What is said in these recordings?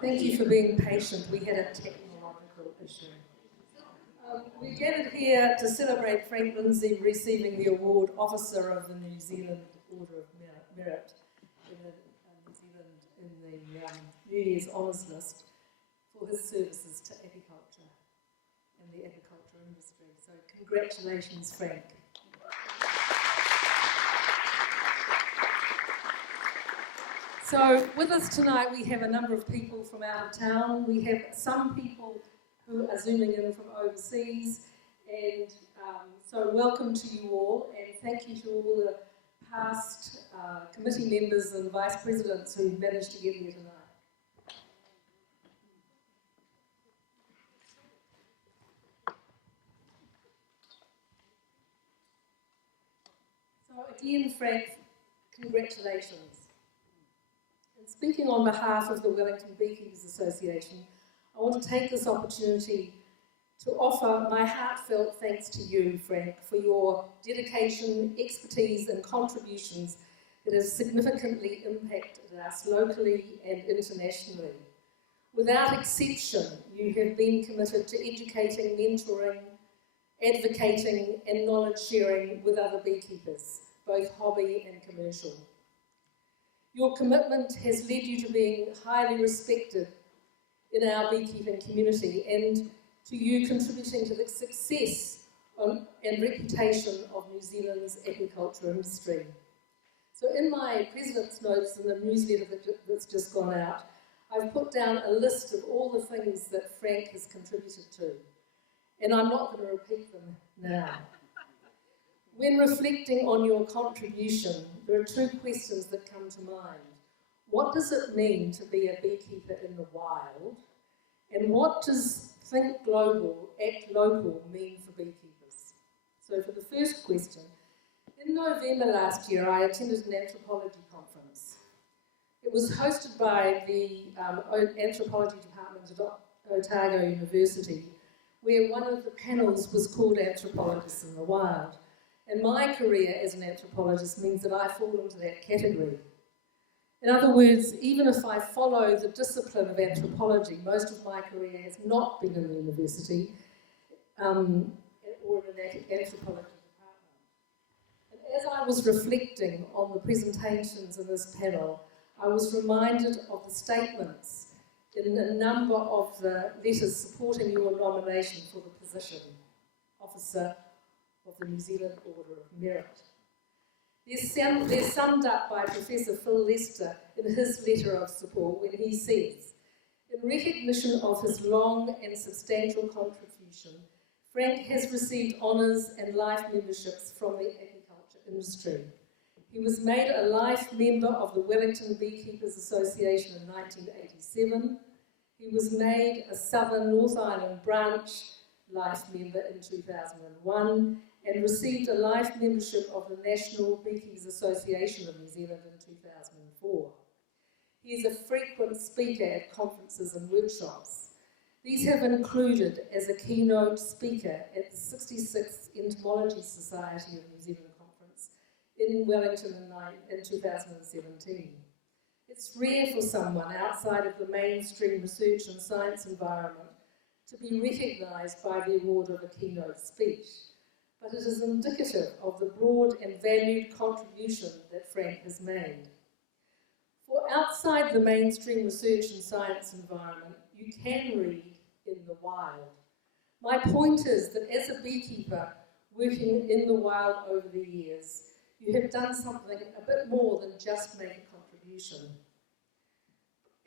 Thank you for being patient. We had a technological issue. We gathered here to celebrate Frank Lindsay receiving the award Officer of the New Zealand Order of Merit in New Zealand in the New Year's Honours List for his services to apiculture and the apiculture industry. So congratulations, Frank. So with us tonight we have a number of people from out of town. We have some people who are zooming in from overseas, and so welcome to you all, and thank you to all the past committee members and vice presidents who managed to get here tonight. So again, Frank, congratulations. Speaking on behalf of the Wellington Beekeepers Association, I want to take this opportunity to offer my heartfelt thanks to you, Frank, for your dedication, expertise and contributions that have significantly impacted us locally and internationally. Without exception, you have been committed to educating, mentoring, advocating and knowledge sharing with other beekeepers, both hobby and commercial. Your commitment has led you to being highly respected in our beekeeping community and to you contributing to the success and reputation of New Zealand's apiculture industry. So in my President's Notes in the newsletter that's just gone out, I've put down a list of all the things that Frank has contributed to, and I'm not going to repeat them now. When reflecting on your contribution, there are two questions that come to mind. What does it mean to be a beekeeper in the wild? And what does think global, act local mean for beekeepers? So for the first question, in November last year I attended an anthropology conference. It was hosted by the anthropology department at Otago University, where one of the panels was called Anthropologists in the Wild. And my career as an anthropologist means that I fall into that category. In other words, even if I follow the discipline of anthropology, most of my career has not been in the university or in an anthropology department. And as I was reflecting on the presentations in this panel, I was reminded of the statements in a number of the letters supporting your nomination for the position, Officer of the New Zealand Order of Merit. They're summed up by Professor Phil Lester in his letter of support when he says, in recognition of his long and substantial contribution, Frank has received honours and life memberships from the apiculture industry. He was made a life member of the Wellington Beekeepers Association in 1987. He was made a Southern North Island branch life member in 2001 and received a life membership of the National Beekeepers Association of New Zealand in 2004. He is a frequent speaker at conferences and workshops. These have included as a keynote speaker at the 66th Entomology Society of New Zealand Conference in Wellington in 2017. It's rare for someone outside of the mainstream research and science environment to be recognised by the award of a keynote speech, but it is indicative of the broad and valued contribution that Frank has made. For outside the mainstream research and science environment, you can read in the wild. My point is that as a beekeeper working in the wild over the years, you have done something a bit more than just make a contribution,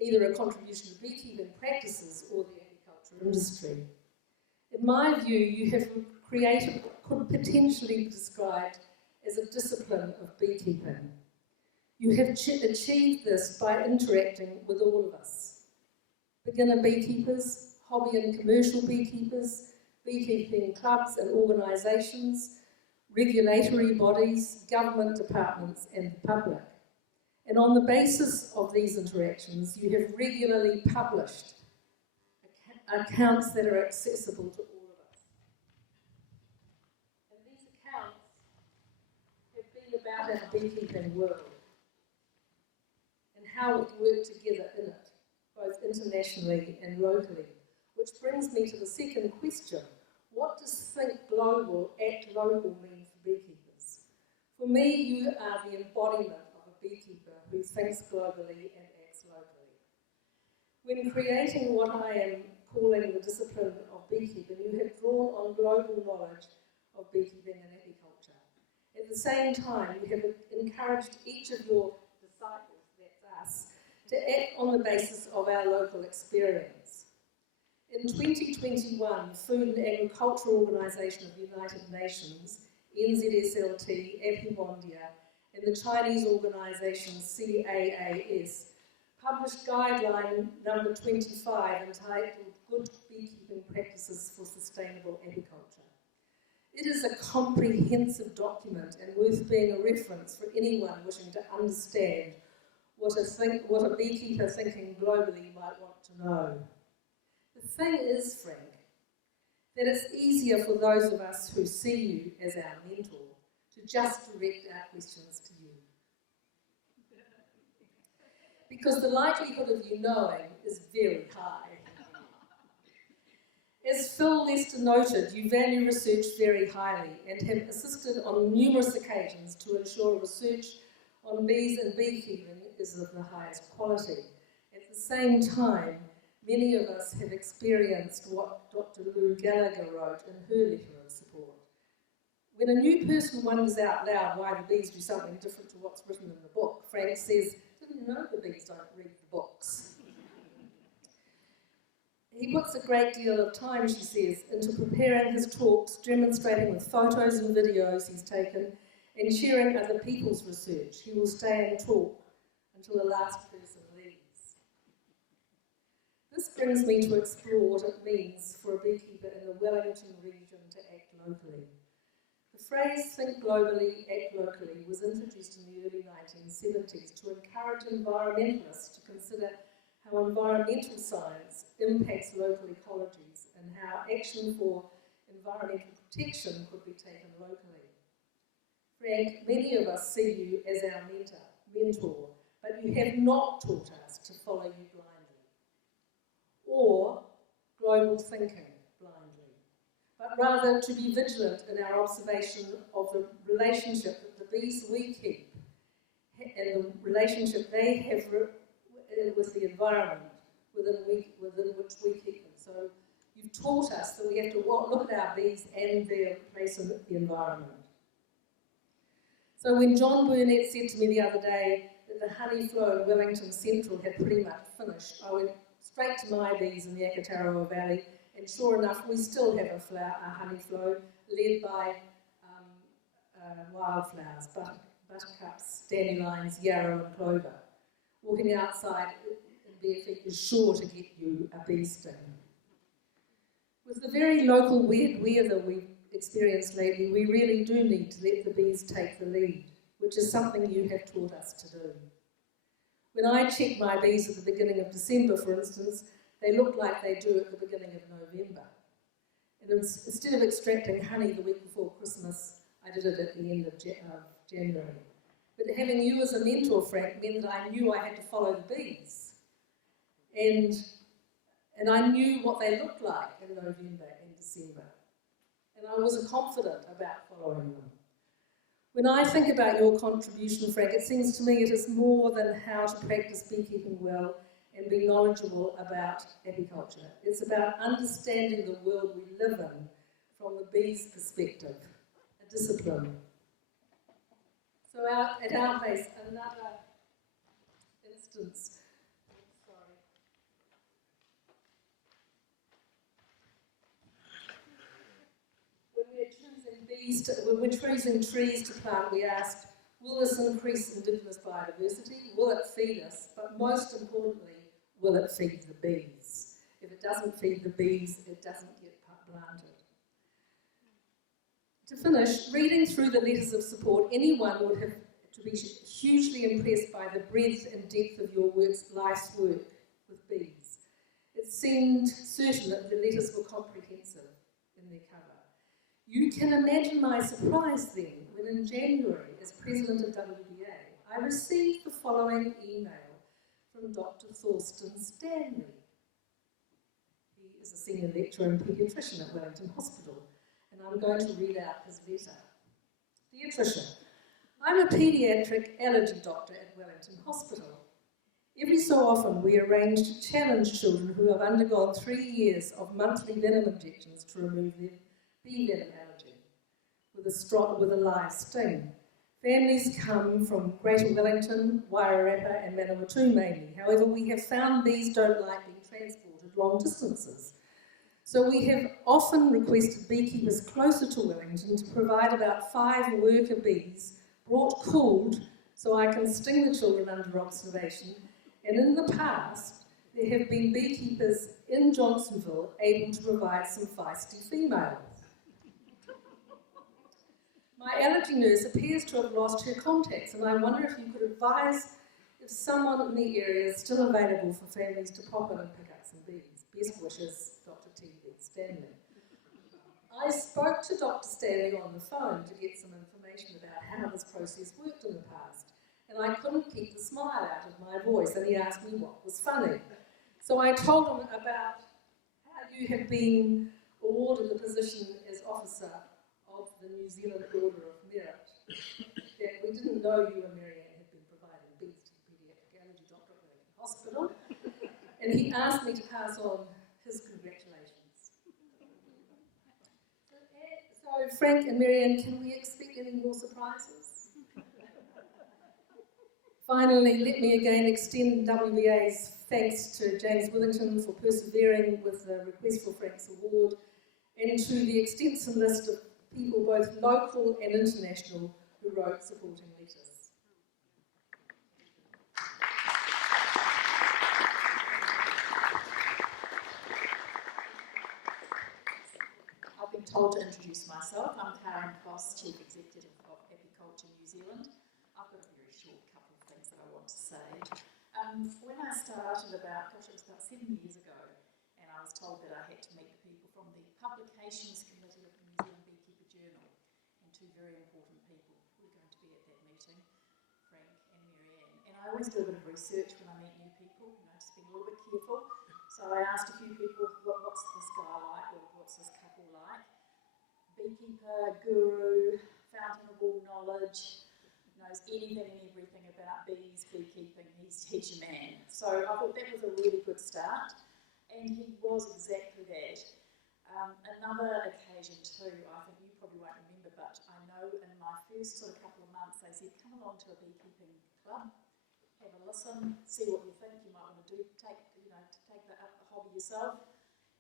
either a contribution to beekeeping practices or the agriculture industry. In my view, you have created what could potentially be described as a discipline of beekeeping. You have achieved this by interacting with all of us. Beginner beekeepers, hobby and commercial beekeepers, beekeeping clubs and organisations, regulatory bodies, government departments and the public. And on the basis of these interactions, you have regularly published accounts that are accessible to all of us. And these accounts have been about our beekeeping world and how we work together in it, both internationally and locally. Which brings me to the second question. What does think global, act local mean for beekeepers? For me, you are the embodiment of a beekeeper who thinks globally and acts locally. When creating what I am calling the discipline of beekeeping, you have drawn on global knowledge of beekeeping and apiculture. At the same time, you have encouraged each of your disciples, that's us, to act on the basis of our local experience. In 2021, Food and Agriculture Organization of the United Nations, NZSLT, Apimondia, and the Chinese organisation CAAS published guideline number 25 entitled Good Beekeeping Practices for Sustainable Apiculture. It is a comprehensive document and worth being a reference for anyone wishing to understand what a beekeeper thinking globally might want to know. The thing is, Frank, that it's easier for those of us who see you as our mentor to just direct our questions to you. Because the likelihood of you knowing is very high. As Phil Lester noted, you value research very highly and have assisted on numerous occasions to ensure research on bees and beekeeping is of the highest quality. At the same time, many of us have experienced what Dr. Lou Gallagher wrote in her letter of support. When a new person wonders out loud why the bees do something different to what's written in the book, Frank says, "Didn't you know the bees don't read the books?" He puts a great deal of time, she says, into preparing his talks, demonstrating with photos and videos he's taken, and sharing other people's research. He will stay and talk until the last person leaves. This brings me to explore what it means for a beekeeper in the Wellington region to act locally. The phrase think globally, act locally was introduced in the early 1970s to encourage environmentalists to consider how environmental science impacts local ecologies and how action for environmental protection could be taken locally. Frank, many of us see you as our mentor, but you have not taught us to follow you blindly or global thinking blindly, but rather to be vigilant in our observation of the relationship that the bees we keep and the relationship they have with the environment within which we keep them. So you've taught us that we have to look at our bees and their place in the environment. So when John Burnett said to me the other day that the honey flow in Wellington Central had pretty much finished, I went straight to my bees in the Akatarua Valley, and sure enough, we still have a honey flow led by wildflowers, buttercups, dandelions, yarrow and clover. Walking outside in bare feet is sure to get you a bee sting. With the very local weird weather we've experienced lately, we really do need to let the bees take the lead, which is something you have taught us to do. When I check my bees at the beginning of December, for instance, they look like they do at the beginning of November. And instead of extracting honey the week before Christmas, I did it at the end of January. But having you as a mentor, Frank, meant that I knew I had to follow the bees. And I knew what they looked like in November and December. And I was confident about following them. When I think about your contribution, Frank, it seems to me it is more than how to practice beekeeping well and be knowledgeable about apiculture. It's about understanding the world we live in from the bee's perspective, a discipline. So at our place, another instance. When we're choosing trees to plant, we asked, Will this increase Indigenous biodiversity? Will it feed us? But most importantly, will it feed the bees? If it doesn't feed the bees, it doesn't get planted. To finish, reading through the letters of support, anyone would have to be hugely impressed by the breadth and depth of your life's work with bees. It seemed certain that the letters were comprehensive in their cover. You can imagine my surprise then when in January, as president of WBA, I received the following email from Dr. Thorsten Stanley. He is a senior lecturer and paediatrician at Wellington Hospital, and I'm going to read out his letter. Dear Tricia, I'm a paediatric allergy doctor at Wellington Hospital. Every so often we arrange to challenge children who have undergone 3 years of monthly venom injections to remove their bee venom allergy with a live sting. Families come from Greater Wellington, Wairarapa and Manawatu mainly. However, we have found bees don't like being transported long distances. So we have often requested beekeepers closer to Wellington to provide about 5 worker bees brought cooled so I can sting the children under observation. And in the past, there have been beekeepers in Johnsonville able to provide some feisty females. My allergy nurse appears to have lost her contacts, and I wonder if you could advise if someone in the area is still available for families to pop in and pick up some bees. Best wishes, Dr. T.V. Stanley. I spoke to Dr. Stanley on the phone to get some information about how this process worked in the past, and I couldn't keep the smile out of my voice, and he asked me what was funny. So I told him about how you have been awarded the position as officer of the New Zealand Order of Merit, that we didn't know you and Marianne had been providing bees to the paediatric allergy doctor at the hospital, and he asked me to pass on his congratulations. So Frank and Marianne, can we expect any more surprises? Finally, let me again extend WBA's thanks to James Wellington for persevering with the request for Frank's award, and to the extensive list of people, both local and international, who wrote supporting letters. I've been told to introduce myself. I'm Karen Koss, Chief Executive of Apiculture New Zealand. I've got a very short couple of things that I want to say. When I started about 7 years ago, and I was told that I had to meet the people from the Publications Committee of the New Zealand Beekeeper Journal, and 2 very important people who were going to be at that meeting, Frank and Marianne. And I always do a bit of research when I meet new people, just being a little bit careful. So I asked a few people, what's this guy like, or what's this couple like? Beekeeper, guru, fountain of all knowledge, knows anything and everything about bees, beekeeping, he's your man. So I thought that was a really good start, and he was exactly that. Another occasion too, I think you probably won't remember, but I know in my first sort of couple of months they said, come along to a beekeeping club, have a listen, see what you think you might want to do, take the hobby yourself.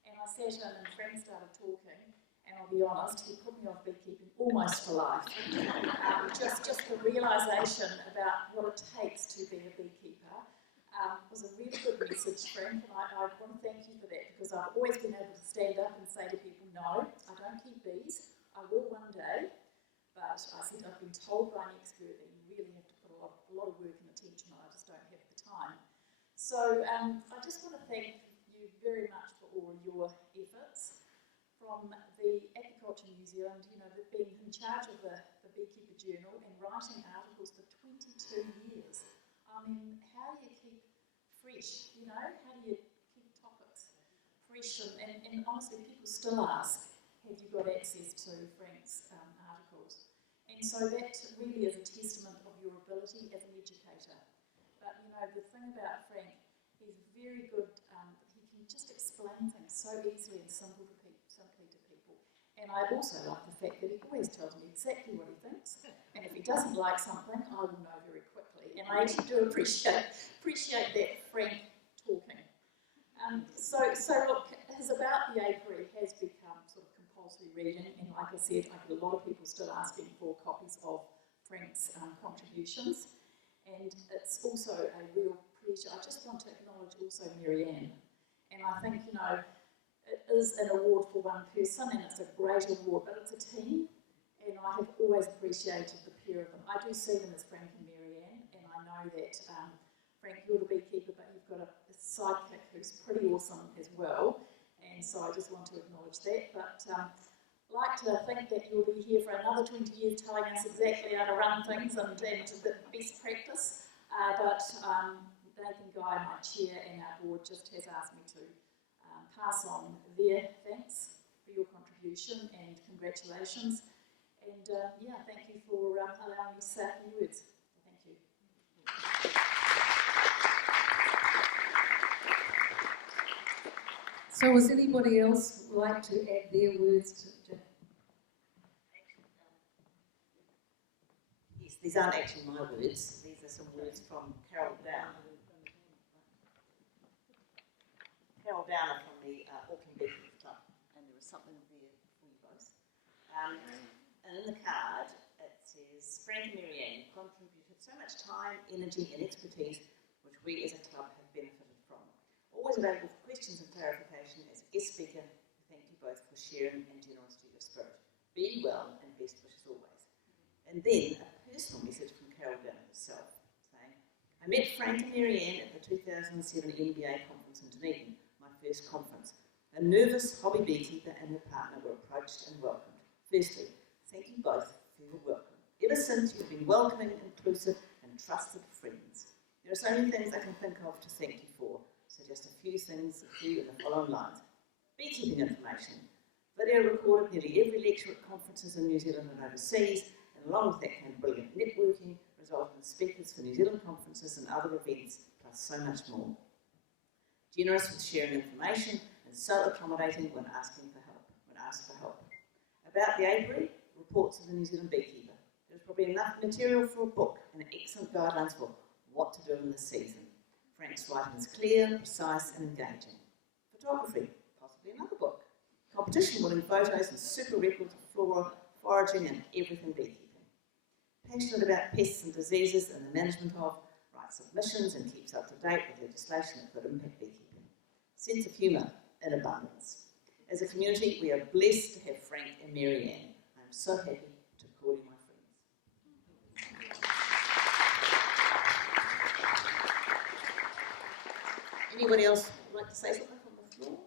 And I sat in and Frank started talking, and I'll be honest, he put me off beekeeping almost for life. Just the realisation about what it takes to be a beekeeper was a really good message, Frank, and I want to thank you for that, because I've always been able to stand up and say to people, no, I don't keep bees, I will one day, but I said I've been told by an expert that you really have to put a lot of work and attention, and I just don't have the time. So I just want to thank you very much for all your efforts. From the Apiculture New Zealand, being in charge of the Beekeeper Journal and writing articles for 22 years. I mean, how do you keep fresh, How do you keep topics fresh? And honestly, people still ask, have you got access to Frank's articles? And so that really is a testament of your ability as an educator. But, the thing about Frank, he's very good, he can just explain things so easily and simply to people. And I also like the fact that he always tells me exactly what he thinks, and if he doesn't like something, I will know very quickly. And I actually do appreciate that Frank talking. So look, his About the Apiary has become sort of compulsory reading, and like I said, I get a lot of people still asking for copies of Frank's contributions, and it's also a real pleasure. I just want to acknowledge also Marianne, and I think, you know, it is an award for one person and it's a great award, but it's a team, and I have always appreciated the pair of them. I do see them as Frank and Marianne, and I know that Frank, you're the beekeeper, but you've got a sidekick who's pretty awesome as well, and so I just want to acknowledge that. But like to think that you'll be here for another 20 years telling us exactly how to run things and the best practice. But Nathan Guy, my chair, and our board just has asked me to pass on their thanks for your contribution and congratulations. And yeah, thank you for allowing me to say a few words. Thank you. So, does anybody else like to add their words to? Yes, these aren't actually my words. These are some words from Carol Downer. Carol Downer from the Auckland Beekeepers Club, and there was something there for you both. And in the card, it says, Frank and Marianne contributed so much time, energy and expertise which we as a club have benefited from. Always available for questions and clarification. As a guest speaker, thank you both for sharing and generosity of spirit. Be well and best wishes always. And then a personal message from Carol Downer herself, saying, I met Frank and Marianne at the 2007 NBA conference in Dunedin, my first conference. A nervous hobby beekeeper and her partner were approached and welcomed. Firstly, thank you both for your welcome. Ever since, you've been welcoming, inclusive and trusted friends. There are so many things I can think of to thank you for, so just a few things in the following lines. Beekeeping information. Video recorded nearly every lecture at conferences in New Zealand and overseas, and along with that came brilliant networking, resulting in speakers for New Zealand conferences and other events, plus so much more. Generous with sharing information and so accommodating when asked for help. About the apiary, reports of the New Zealand beekeeper. There's probably enough material for a book and excellent guidelines for what to do in this season. Frank's writing is clear, precise and engaging. Photography, possibly another book. Competition winning photos and super records of flora, foraging and everything beekeeping. Passionate about pests and diseases and the management of, writes submissions and keeps up to date with legislation that could impact beekeeping. Sense of humour in abundance. As a community, we are blessed to have Frank and Marianne. I am so happy to call you my friends. Anybody else like to say something from the floor?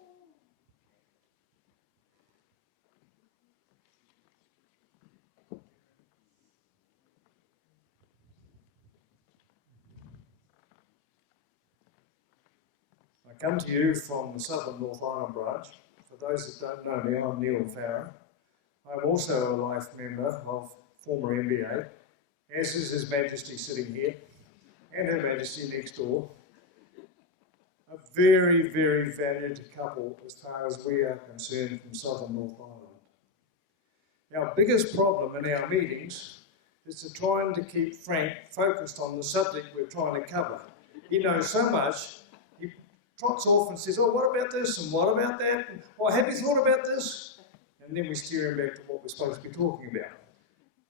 I come to you from the Southern North Island branch. For those that don't know me, I'm Neil Farrer. I'm also a life member of former MBA, as is His Majesty sitting here, and Her Majesty next door. A very, very valued couple as far as we are concerned from Southern North Island. Our biggest problem in our meetings is to trying to keep Frank focused on the subject we're trying to cover. He knows so much, he trots off and says, oh, what about this and what about that? And, oh, have you thought about this? And then we steer him back to what we're supposed to be talking about.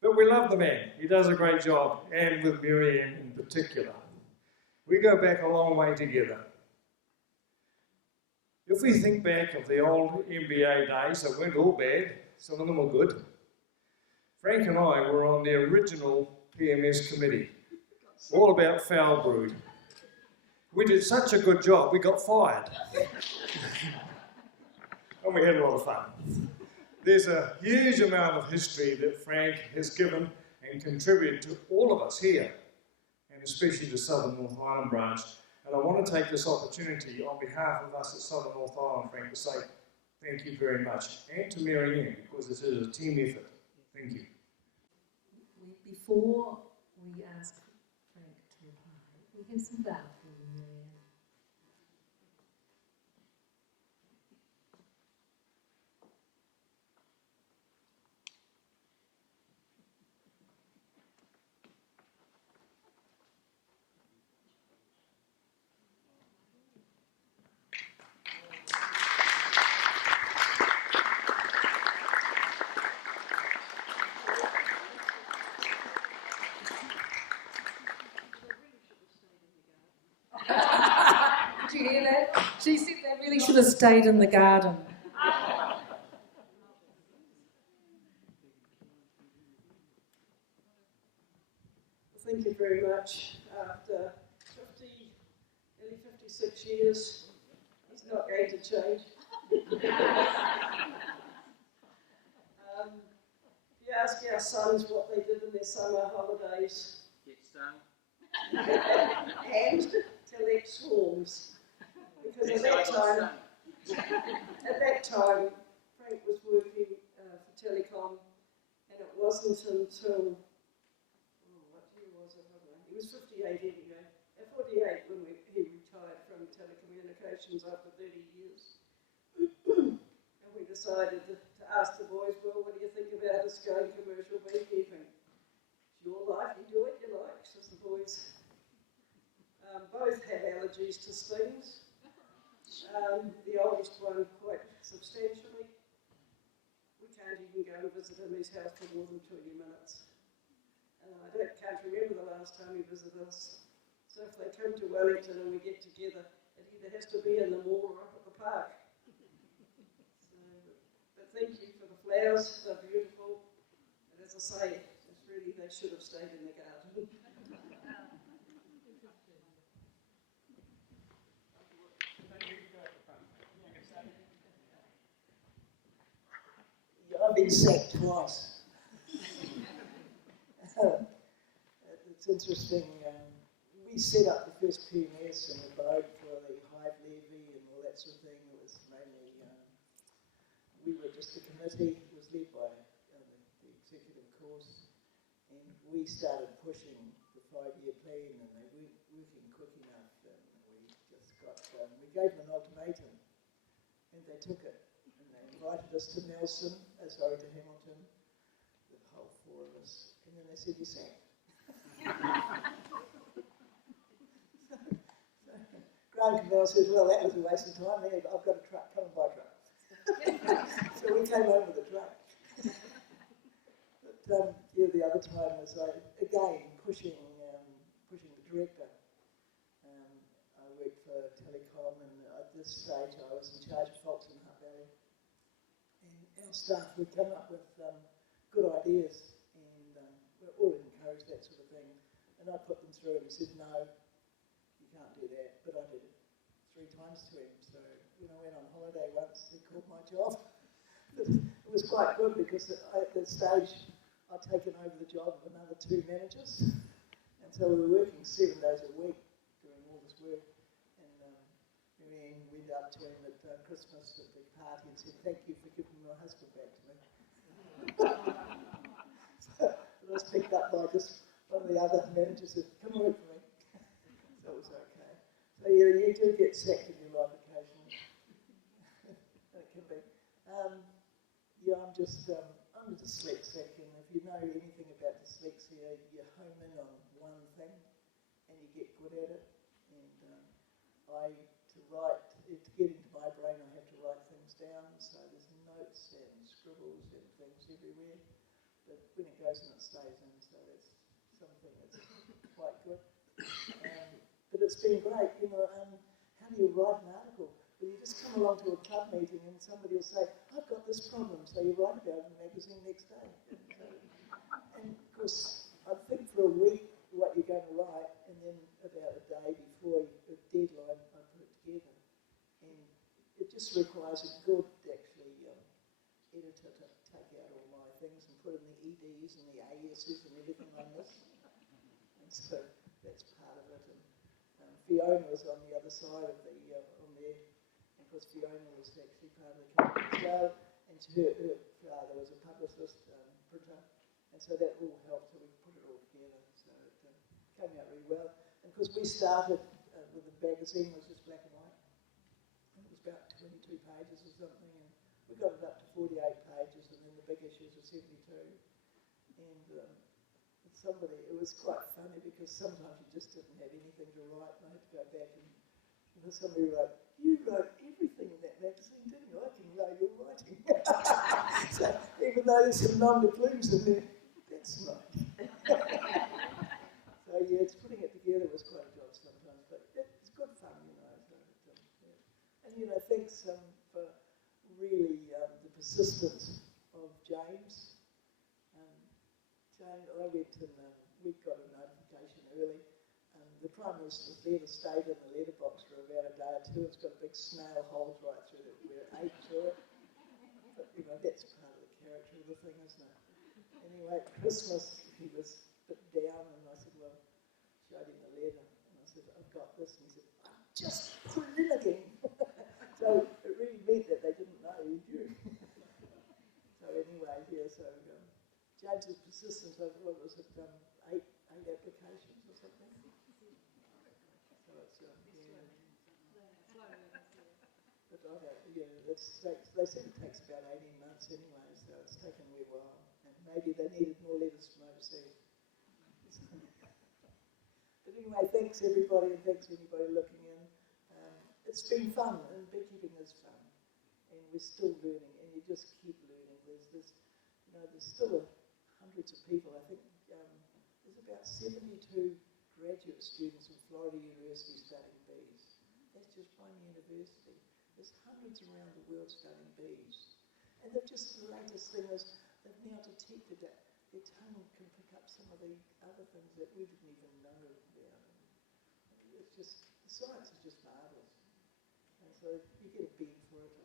But we love the man. He does a great job, and with Marianne in particular. We go back a long way together. If we think back of the old MBA days, they weren't all bad, some of them were good. Frank and I were on the original PMS committee, all about foul brood. We did such a good job, we got fired. And we had a lot of fun. There's a huge amount of history that Frank has given and contributed to all of us here, and especially the Southern North Island branch. And I want to take this opportunity on behalf of us at Southern North Island, Frank, to say thank you very much. And to Marianne, because this is a team effort. Thank you. Before we ask Frank to reply, we have some bow for you, Marianne. Did you hear that? She said they really should have stayed in the garden. Thank you very much. After 50, nearly 56 years, he's not going to change. If you ask our sons what they did in their summer holidays, Get stung. and collect swarms. Because at that time, Frank was working for Telecom, and it wasn't until what year was it? I don't know. He was 58 anyway. At 48 when he retired from telecommunications after 30 years. And we decided to ask the boys, well, what do you think about us going commercial beekeeping? It's your life, you do what you like, says the boys. Both have allergies to stings. The oldest one quite substantially. We can't even go and visit him at his house for more than 20 minutes. I can't remember the last time he visited us. So if they come to Wellington and we get together, it either has to be in the mall or up at the park. But thank you for the flowers, they're beautiful. And as I say, it's really, they should have stayed in the garden. I've been sacked twice. It's interesting. We set up the first PMS in the boat for the hive levy and all that sort of thing. It was mainly, we were just a committee. It was led by the executive course. And we started pushing the 5-year plan and they weren't working quick enough. And we just got, we gave them an ultimatum and they took it. And they invited us to Nelson, to Hamilton, the whole 4 of us, and then they said, you're sacked. Graham Cavell says, well, that was a waste of time. Yeah, I've got a truck, come and buy a truck. So we came home with a truck. But yeah, the other time was, again, pushing the director. I worked for Telecom, and at this stage I was in charge of Fox and Hutt Valley. Our staff would come up with good ideas and we all encouraged that sort of thing. And I put them through and said, no, you can't do that. But I did it 3 times to him. So when I went on holiday once, he called my job. But it was quite good because at that stage I'd taken over the job of another 2 managers. And so we were working 7 days a week doing all this work. And went up to him at Christmas at the party and said, thank you for giving my husband back to me. So I was picked up by just one of the other managers and said, come work for me. So it was okay. So yeah, you do get sacked in your life occasionally. It can be. Yeah, I'm just dyslexic, and if you know anything about dyslexia, you home in on one thing and you get good at it. And to get into my brain, I have to write things down, so there's notes and scribbles and things everywhere. But when it goes in, it stays in, so that's something that's quite good. But it's been great, how do you write an article? Well, you just come along to a club meeting and somebody will say, I've got this problem, so you write about it in the magazine next day. And of course, I think for a week what you're going to write, and then about a day before the deadline, I put it together. And it just requires a good, actually, editor to take out all my things and put in the EDs and the ASs and everything on this. And so that's part of it. And Fiona was on the other side of the, on there, because Fiona was actually part of the company as well. And her father was a publicist, printer. And so that all helped, so we put it all together. So it came out really well. And because we started with the magazine, was just black and white. It was about 22 pages or something, and we got it up to 48 pages, and then the big issues were 72. And it was quite funny because sometimes you just didn't have anything to write, and I had to go back and somebody wrote, you wrote everything in that magazine, didn't you? I can know your writing. So even though there's some nom de plumes in there, that's not. So yeah, putting it together was quite a job sometimes, but it's good fun, So thanks for really the persistence of James. James, I went and we got a notification early. The Prime Minister's letter stayed in the letterbox for about a day or two. It's got a big snail holes right through it. We're 8 to it. But, that's part of the character of the thing, isn't it? Anyway, at Christmas, he was a bit down, and I said, well, showed him the letter. And I said, I've got this. And he said, just put it in again. So it really meant that they didn't know he drew. So anyway, James's persistence over, what was it, 8 applications or something? So it's, But I don't, they said it takes about 18 months anyway, so it's taken a wee while. And maybe they needed more letters from overseas. But anyway, thanks everybody, and thanks anybody looking in. It's been fun, and beekeeping is fun. And we're still learning, and you just keep learning. There's still hundreds of people. I think there's about 72 graduate students from Florida University studying bees. That's just one university. There's hundreds around the world studying bees. And the latest thing is they've now detected that their tongue can pick up some of the other things that we didn't even know about. It's just, the science is just marvellous. And so you get a bead for it.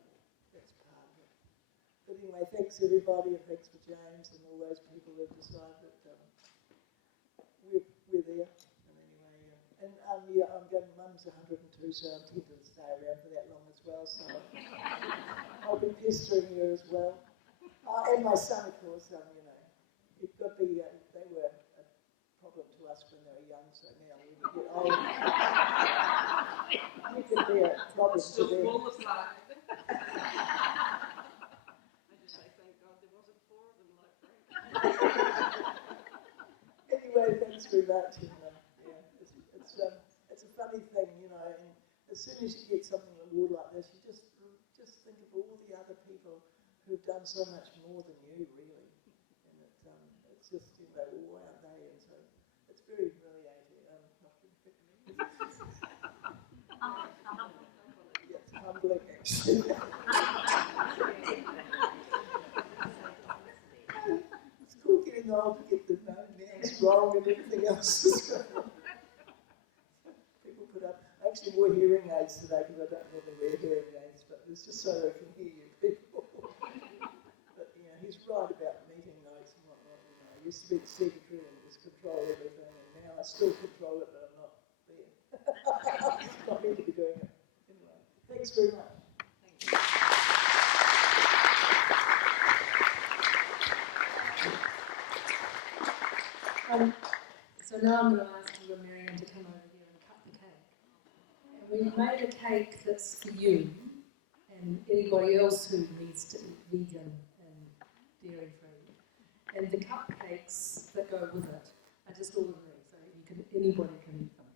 That's part of it. But anyway, thanks everybody, and thanks for James and all those people that decided that we're there. And anyway, I'm going, Mum's 102, so I'm tempted to stay around for that long as well, so I'll be pestering you as well. And my son, of course, it could be, they were a problem to us when they were young, so now when you get old, you can be a problem to them. I just say thank God there wasn't 4 of them like Frank. Anyway, thanks very much. And, it's a funny thing, and as soon as you get something an award like this, you just think of all the other people who've done so much more than you, really. And it's just, why aren't they? And so it's very humiliating. It's humbling, actually. It's cool getting old to get the names wrong and everything else is going on. I actually wore hearing aids today because I don't normally wear hearing aids, but it's just so they can hear you people. But he's right about meeting notes and whatnot. I used to be the secretary and just control everything, and now I still control it, but I'm not there. Not meant to be doing it. Anyway, thanks very much. So now I'm going to ask you and Marianne to come over here and cut the cake. And we've made a cake that's for you and anybody else who needs to eat vegan and dairy free. And the cupcakes that go with it are just ordinary, so anybody can eat them.